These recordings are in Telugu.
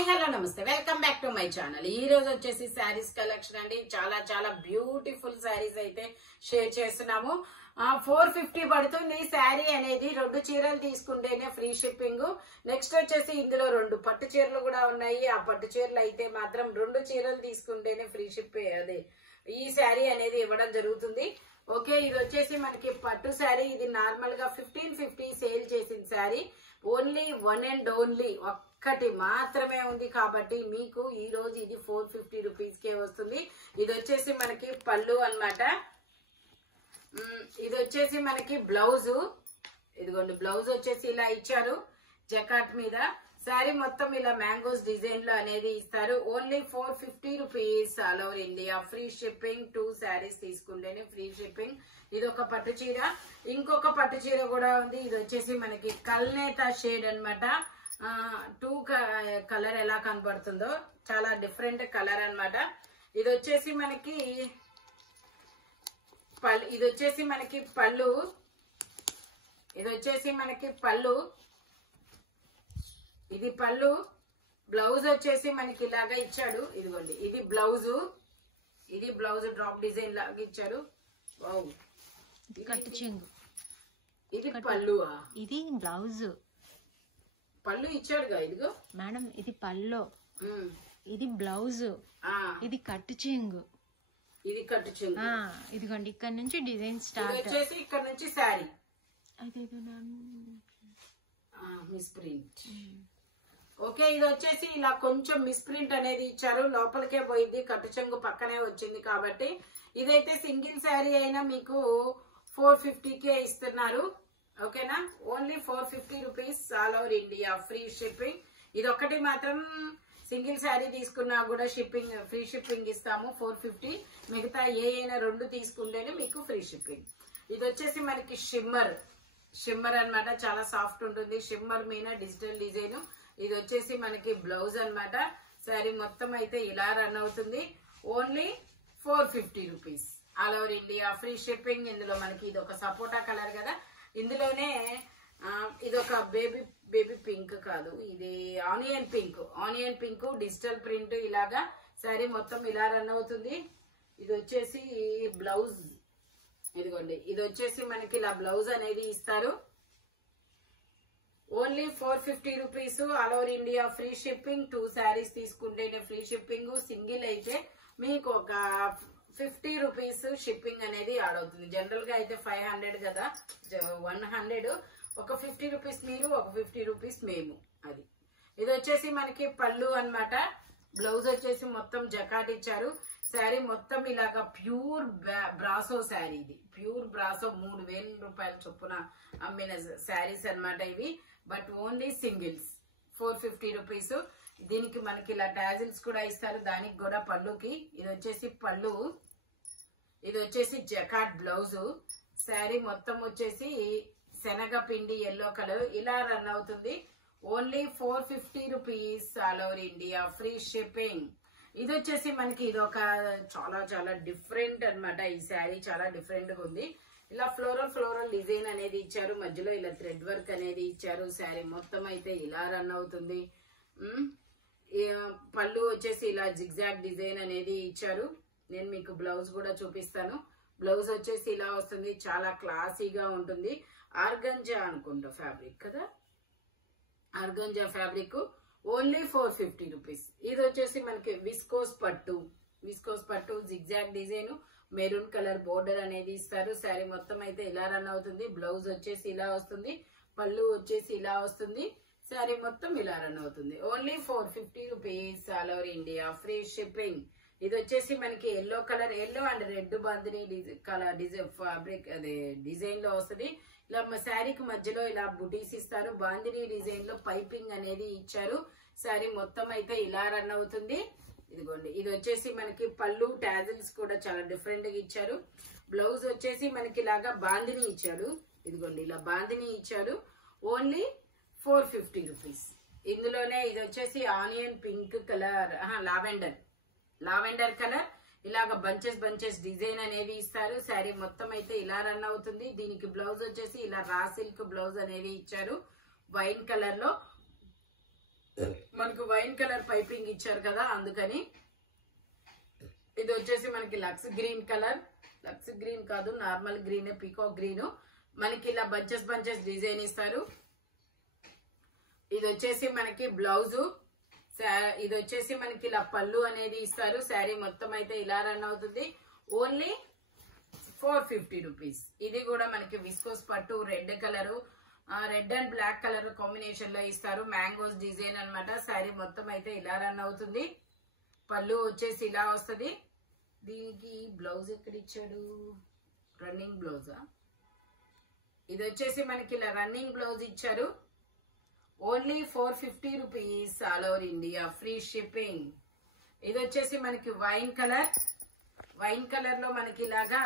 హాయ్ హలో నమస్తే welcome back to my channel. ఈ రోజు వచ్చేసి శారీస్ కలెక్షన్ అండి. చాలా చాలా బ్యూటిఫుల్ శారీస్ అయితే షేర్ చేస్తున్నాము. 450 పడుతుంది శారీ అనేది. 2 చీరలు తీసుకుంటేనే ఫ్రీ షిప్పింగ్. నెక్స్ట్ వచ్చేసి ఇందులో 2 పట్టు చీరలు కూడా ఉన్నాయి. ఆ పట్టు చీరలు అయితే మాత్రం 2 చీరలు తీసుకుంటేనే ఫ్రీ షిప్పింగ్ అదే ఈ శారీ అనేది ఇవ్వడం జరుగుతుంది. ఓకే, ఇది వచ్చేసి మనకి పట్టు శారీ. ఇది నార్మల్ గా 1550 సేల్ చేసిన sari. Only one and only ఒక్కటి మాత్రమే ఉంది కాబట్టి మీకు ఈ రోజు ఇది 450 రూపీస్ కే వస్తుంది. ఇది వచ్చేసి మనకి పళ్ళు అన్నమాట. ఇది వచ్చేసి మనకి బ్లౌజ్. ఇదిగోండి, బ్లౌజ్ వచ్చేసి ఇలా ఇచ్చారు జకాట్ మీద. శారీ మొత్తం ఇలా మ్యాంగోస్ డిజైన్ లో అనేది ఇస్తారు. Only 450 rupees all over India. Free shipping. 2 saris తీసుకుంటేనే ఫ్రీ షిప్పింగ్. ఇది ఒక పట్టు చీర. ఇంకొక పట్టు చీర కూడా ఉంది. ఇది వచ్చేసి మనకి కల్నేత షేడ్ అన్నమాట. 2 కలర్ ఎలా కనబడుతుందో చాలా డిఫరెంట్ కలర్ అన్నమాట. ఇది వచ్చేసి మనకి ఇది వచ్చేసి మనకి పళ్ళు. ఇది వచ్చేసి మనకి పళ్ళు. ఇది పళ్ళు. బ్లౌజ్ వచ్చేసి మనకి ఇలాగా ఇచ్చాడు. ఇదిగోండి, ఇది బ్లౌజ్. ఇది బ్లౌజ్ డ్రాప్ డిజైన్ లాగా ఇచ్చారు. వావ్, కట్టు చెంగు. ఇది పళ్ళు. ఇది బ్లౌజ్. పళ్ళు ఇచ్చాడుగా. ఇదిగో మేడం, ఇది పళ్ళు. ఇది బ్లౌజ్. ఇది కట్టు చెంగు. ఇది కట్టు చెంగు. ఇదిగోండి, ఇక్కడ నుంచి డిజైన్ స్టార్ట్. వచ్చేసి ఇక్కడ నుంచి శారీ మిస్ ప్రింట్. ఓకే, ఇది వచ్చేసి ఇలా కొంచెం మిస్ ప్రింట్ అనేది ఇచ్చారు. లోపలికే పోయింది, కట్టు చెంగు పక్కనే వచ్చింది కాబట్టి ఇదైతే సింగిల్ శారీ అయినా మీకు 450కే ఇస్తున్నారు. ఓకేనా, only 450 rupees all over India. Free shipping. ఇది ఒక్కటి మాత్రం సింగిల్ శారీ తీసుకున్నా కూడా షిప్పింగ్ ఫ్రీ షిప్పింగ్ ఇస్తాము 450. మిగతా ఏ అయినా 2 తీసుకుంటేనే మీకు ఫ్రీ షిప్పింగ్. ఇది వచ్చేసి మనకి షిమ్మర్ అన్నమాట. చాలా సాఫ్ట్ ఉంటుంది. షిమ్మర్ మీద డిజిటల్ డిజైన్. ఇది వచ్చేసి మనకి బ్లౌజ్ అన్నమాట. శారీ మొత్తం అయితే ఇలా రన్ అవుతుంది. Only 450 rupees all over India. Free shipping. ఇందులో మనకి ఇది ఒక సపోటా కలర్ కదా, ఇందులోనే ఇది ఒక బేబీ పింక్ కాదు, ఇది ఆనియన్ పింక్ డిజిటల్ ప్రింట్. ఇలాగా శారీ మొత్తం ఇలా రన్ అవుతుంది. ఇది వచ్చేసి బ్లౌజ్. ఇదిగోండి, ఇది వచ్చేసి మనకి ఇలా బ్లౌజ్ అనేది ఇస్తారు. Only 450 rupees all over India. Free shipping. 2 saris తీసుకుంటేనే ఫ్రీ షిప్పింగ్. సింగిల్ అయితే మీకు ఒక 50 రూపీస్ షిప్పింగ్ అనేది యాడ్ అవుతుంది. జనరల్ గా అయితే 500 కదా, 100. ఒక 50 రూపీస్ మీరు, ఒక 50 రూపీస్ మేము. అది. ఇది వచ్చేసి మనకి పళ్ళు అన్నమాట. బ్లౌజ్ వచ్చేసి మొత్తం జకాట్ ఇచ్చారు. శారీ మొత్తం ఇలాగా ప్యూర్ బ్రాసో శారీ. ఇది ప్యూర్ బ్రాసో. 3000 రూపాయల చొప్పున అమ్మిన శారీస్ అన్నమాట ఇవి. But only singles 450 rupees. దీనికి మనకి ఇలా టాజిల్స్ కూడా ఇస్తారు, దానికి కూడా పళ్ళుకి. ఇది వచ్చేసి పళ్ళు. ఇది వచ్చేసి జకాట్ బ్లౌజ్. శారీ మొత్తం వచ్చేసి శనగపిండి ఎల్లో కలర్ ఇలా రన్ అవుతుంది. Only 450 rupees all over India. Free shipping. ఇది వచ్చేసి మనకి ఇది ఒక చాలా చాలా డిఫరెంట్ అన్నమాట. ఈ శారీ చాలా డిఫరెంట్ గా ఉంది. ఇలా ఫ్లోరల్ డిజైన్ అనేది ఇచ్చారు. మధ్యలో ఇలా థ్రెడ్ వర్క్ అనేది ఇచ్చారు. శారీ మొత్తం అయితే ఇలా రన్ అవుతుంది. పళ్ళు వచ్చేసి ఇలా జిగ్జాగ్ డిజైన్ అనేది ఇచ్చారు. నేను మీకు బ్లౌజ్ కూడా చూపిస్తాను. బ్లౌజ్ వచ్చేసి ఇలా వస్తుంది. చాలా క్లాసీగా ఉంటుంది. ఆర్గంజా అనుకుంటా ఫ్యాబ్రిక్ కదా, ఆర్గంజా ఫ్యాబ్రిక్. Only 450 rupees. ఇది వచ్చేసి మనకి విస్కోస్ పట్టు zigzag design, maroon colour border అనేది ఇస్తారు. శారీ మొత్తం అయితే ఇలా రన్ అవుతుంది. బ్లౌజ్ వచ్చేసి ఇలా వస్తుంది. పళ్ళు వచ్చేసి ఇలా వస్తుంది. శారీ మొత్తం ఇలా రన్ అవుతుంది. Only 450 rupees all over India. Free shipping. ఇది వచ్చేసి మనకి yellow colour, yellow and red bandhani colour design fabric అదే డిజైన్ లో వస్తుంది. ఇలా శారీకి మధ్యలో ఇలా బుటీస్ ఇస్తారు. బాందిని డిజైన్ లో పైపింగ్ అనేది ఇచ్చారు. శారీ మొత్తం అయితే ఇలా రన్ అవుతుంది. ఇదిగోండి, ఇది వచ్చేసి మనకి పళ్ళు. టాజిల్స్ కూడా చాలా డిఫరెంట్ గా ఇచ్చారు. బ్లౌజ్ వచ్చేసి మనకి ఇలాగా బాందిని ఇచ్చాడు. ఇదిగోండి, ఇలా బాందిని ఇచ్చారు. Only 450 rupees. ఇందులోనే ఇది వచ్చేసి onion pink colour, lavender colour. ఇలాగ బంచెస్ డిజైన్ అనేది ఇస్తారు. శారీ మొత్తం అయితే ఇలా రన్ అవుతుంది. దీనికి బ్లౌజ్ వచ్చేసి ఇలా రా సిల్క్ బ్లౌజ్ అనేది ఇచ్చారు. వైన్ కలర్ లో మనకు వైన్ కలర్ పైపింగ్ ఇచ్చారు కదా, అందుకని. ఇది వచ్చేసి మనకి Lux green colour, Lux green కాదు నార్మల్ గ్రీన్, పీకాక్ గ్రీన్. మనకి ఇలా బంచెస్ బంచెస్ డిజైన్ ఇస్తారు. ఇది వచ్చేసి మనకి బ్లౌజు, ఇది వచ్చేసి మనకి ఇలా పళ్ళు అనేది ఇస్తారు. శారీ మొత్తం అయితే ఇలా రన్ అవుతుంది. Only 450 rupees. ఇది కూడా మనకి విస్కోస్ పట్టు red colour, red and black colour combination లో ఇస్తారు. మ్యాంగోస్ డిజైన్ అన్నమాట. శారీ మొత్తం అయితే ఇలా రన్ అవుతుంది. పళ్ళు వచ్చేసి ఇలా వస్తుంది. దీనికి బ్లౌజ్ ఎక్కడ ఇచ్చాడు, రన్నింగ్ బ్లౌజా? ఇది వచ్చేసి మనకి ఇలా రన్నింగ్ బ్లౌజ్ ఇచ్చారు. Only 450 rupees, all over India, free shipping. ఇది వచ్చేసి మనకి వైన్ కలర్, వైన్ కలర్ లో మనకి ఇలాగా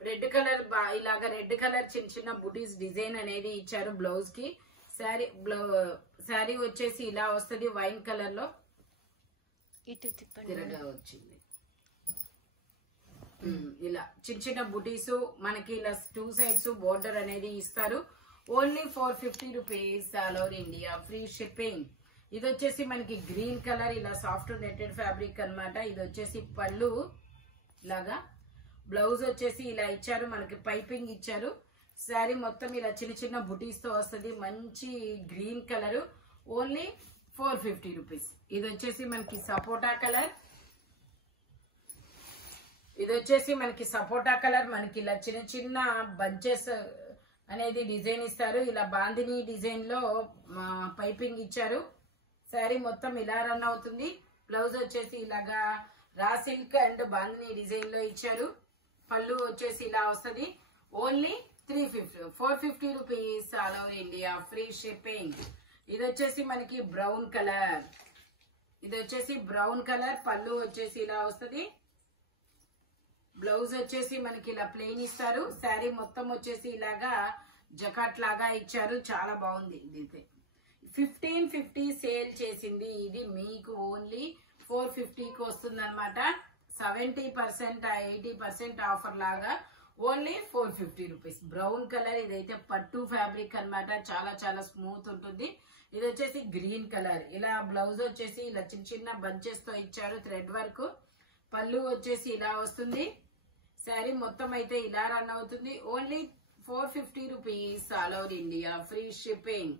రెడ్ కలర్, ఇలాగా రెడ్ కలర్ చిన్న చిన్న బుటీస్ డిజైన్ అనేది ఇచ్చారు బ్లౌజ్ కి. శారీ వచ్చేసి ఇలా వస్తుంది వైన్ కలర్ లో. తిరగా వచ్చింది. ఇలా చిన్న చిన్న బుటీస్ మనకి ఇలా 2 సైడ్స్ బోర్డర్ అనేది ఇస్తారు. Only 450 rupees, all over India, free shipping. ఇది వచ్చేసి మనకి గ్రీన్ కలర్, ఇలా సాఫ్ట్ నెట్టెడ్ ఫ్యాబ్రిక్ అన్నమాట. ఇది వచ్చేసి పళ్ళు లాగా, బ్లౌజ్ వచ్చేసి ఇలా ఇచ్చారు, మనకి పైపింగ్ ఇచ్చారు. శారీ మొత్తం ఇలా చిన్న చిన్న బుటీస్ తో వస్తుంది. మంచి గ్రీన్ కలర్, ఓన్లీ 450 రూపీస్. ఇది వచ్చేసి మనకి సపోటా కలర్, ఇది వచ్చేసి మనకి సపోటా కలర్. మనకి ఇలా చిన్న చిన్న బంచెస్ అనేది డిజైన్ ఇస్తారు. ఇలా బాందిని డిజైన్ లో పైపింగ్ ఇచ్చారు. శారీ మొత్తం ఇలా రన్ అవుతుంది. బ్లౌజ్ వచ్చేసి ఇలాగా raw silk and bandhani design లో ఇచ్చారు. పళ్ళు వచ్చేసి ఇలా వస్తుంది. Only 450 rupees, all over India, free shipping. ఇది వచ్చేసి మనకి బ్రౌన్ కలర్, ఇది వచ్చేసి బ్రౌన్ కలర్. పళ్ళు వచ్చేసి ఇలా వస్తుంది. బ్లౌజ్ వచ్చేసి మనకి ఇలా ప్లెయిన్ ఇస్తారు. శారీ మొత్తం వచ్చేసి ఇలాగా జకాట్ లాగా ఇచ్చారు. చాలా బాగుంది. ఇది 1550 సేల్ చేసింది. ఇది మీకు ఓన్లీ 450కి వస్తుంది అనమాట. 70% 80% ఆఫర్ లాగా ఓన్లీ 450 రూపీస్. బ్రౌన్ కలర్, ఇదైతే పట్టు ఫ్యాబ్రిక్ అన్నమాట. చాలా చాలా స్మూత్ ఉంటుంది. ఇది వచ్చేసి గ్రీన్ కలర్. ఇలా బ్లౌజ్ వచ్చేసి ఇలా చిన్న చిన్న బంచెస్ తో ఇచ్చారు, థ్రెడ్ వర్క్. పళ్ళు వచ్చేసి ఇలా వస్తుంది. శారీ మొత్తం అయితే ఇలా రన్ అవుతుంది. Only 450 rupees, all over India, free shipping.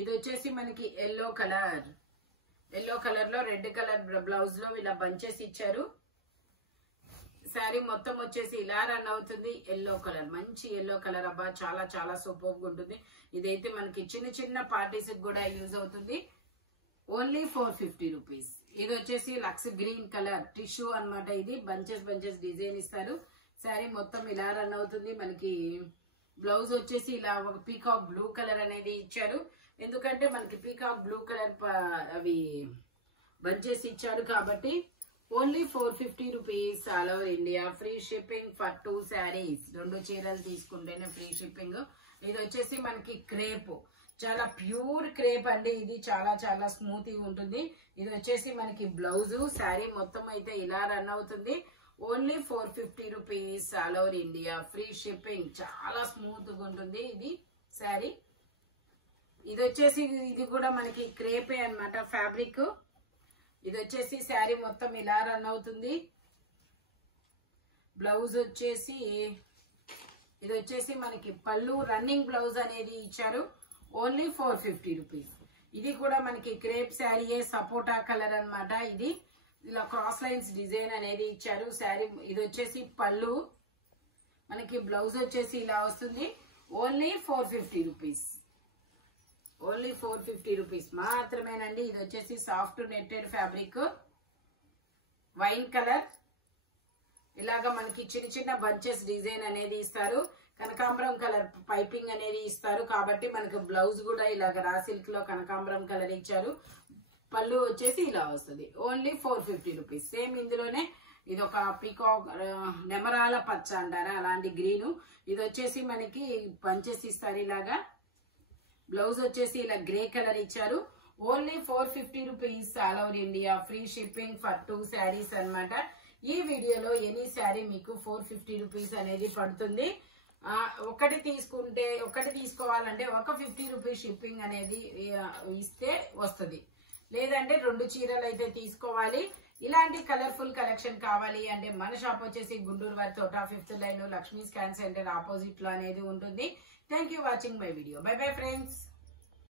ఇది వచ్చేసి మనకి ఎల్లో కలర్, ఎల్లో కలర్ లో రెడ్ కలర్ బ్లౌజ్ లో ఇలా బంచెస్ ఇచ్చారు. శారీ మొత్తం వచ్చేసి ఇలా రన్ అవుతుంది. ఎల్లో కలర్, మంచి ఎల్లో కలర్. అబ్బా చాలా చాలా సూపర్ గా ఉంటుంది. ఇదైతే మనకి చిన్న చిన్న పార్టీస్ కూడా యూజ్ అవుతుంది. Only 450 rupees. ఇది వచ్చేసి లక్స్ గ్రీన్ కలర్ టిష్యూ అన్నమాట. ఇది బంచెస్ బంచెస్ డిజైన్ ఇస్తారు. శారీ మొత్తం ఇలా రన్ అవుతుంది. మనకి బ్లౌజ్ వచ్చేసి ఇలా ఒక పీకాక్ బ్లూ కలర్ అనేది ఇచ్చారు. ఎందుకంటే మనకి పీకాక్ బ్లూ కలర్ అవి బంచెస్ ఇచ్చారు కాబట్టి only 450 rupees, all over India, free shipping for 2 saris. 2 చీరలు తీసుకుంటేనే ఫ్రీ షిప్పింగ్. ఇది వచ్చేసి మనకి క్రేప్, చాలా ప్యూర్ క్రేప్ అండి. ఇది చాలా చాలా స్మూత్ గా ఉంటుంది. ఇది వచ్చేసి మనకి బ్లౌజ్. శారీ మొత్తం అయితే ఇలా రన్ అవుతుంది. Only 450 rupees, all over India, free shipping. చాలా స్మూత్ గా ఉంటుంది ఇది శారీ. ఇది వచ్చేసి ఇది కూడా మనకి క్రేపే అన్నమాట ఫ్యాబ్రిక్. ఇది వచ్చేసి శారీ మొత్తం ఇలా రన్ అవుతుంది. బ్లౌజ్ వచ్చేసి ఇది వచ్చేసి మనకి పళ్ళు రన్నింగ్ బ్లౌజ్ అనేది ఇచ్చారు. Only 450 rupees. ఇది కూడా మనకి క్రేప్ శారీయే, సపోటా కలర్ అన్నమాట. ఇది ఇలా క్రాస్ లైన్స్ డిజైన్ అనేది ఇచ్చారు. శారీ ఇది వచ్చేసి పళ్ళు, మనకి బ్లౌజ్ వచ్చేసి ఇలా వస్తుంది. ఓన్లీ 450 రూపీస్, ఓన్లీ 450 రూపీస్ మాత్రమేనండి. ఇది వచ్చేసి soft netted fabric, wine colour. ఇలాగా మనకి చిన్న చిన్న బంచెస్ డిజైన్ అనేది ఇస్తారు. కనకాంబరం కలర్ పైపింగ్ అనేది ఇస్తారు కాబట్టి మనకు బ్లౌజ్ కూడా ఇలాగ రా సిల్క్ లో కనకాంబరం కలర్ ఇచ్చారు. పళ్ళు వచ్చేసి ఇలా వస్తుంది. Only 450 rupees. సేమ్ ఇందులోనే ఇది ఒక పీకాక్ నెమరాల పచ్చ అంటారా అలాంటి గ్రీను. ఇది వచ్చేసి మనకి పంచెస్ ఇస్తారు ఇలాగా. బ్లౌజ్ వచ్చేసి ఇలా గ్రే కలర్ ఇచ్చారు. Only 450 rupees, all over India, free shipping for 2 saris అన్నమాట. ఈ వీడియోలో ఎనీ శారీ మీకు 450 రూపీస్ అనేది పడుతుంది. ఒకటి తీసుకోవాలంటే ఒక 50 రూపీస్ షిప్పింగ్ అనేది ఇస్తే వస్తుంది. లేదంటే 2 చీరలు అయితే తీసుకోవాలి. ఇలాంటి కలర్ఫుల్ కలెక్షన్ కావాలి అంటే మన షాప్ వచ్చేసి గుంటూరు వారి తోట 5th line Lakshmi scan centre opposite లో అనేది ఉంటుంది. Thank you watching my video. By bye friends.